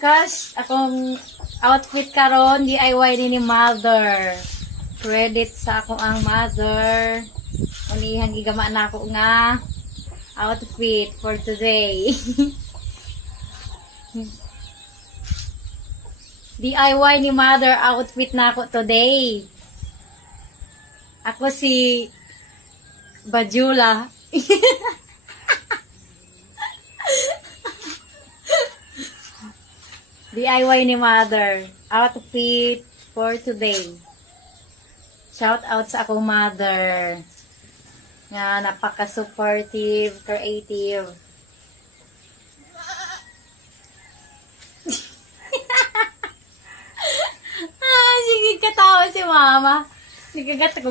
Kas, akong outfit karon DIY ni mother. Credit sa akong ang mother. Unihang gigama na ako nga outfit for today. DIY ni mother outfit na ako today. Ako si Bajula. DIY ni mother outfit for today. Shout out sa akong mother nga napaka-supportive, creative. Sige katawa si mama. Sige katawa.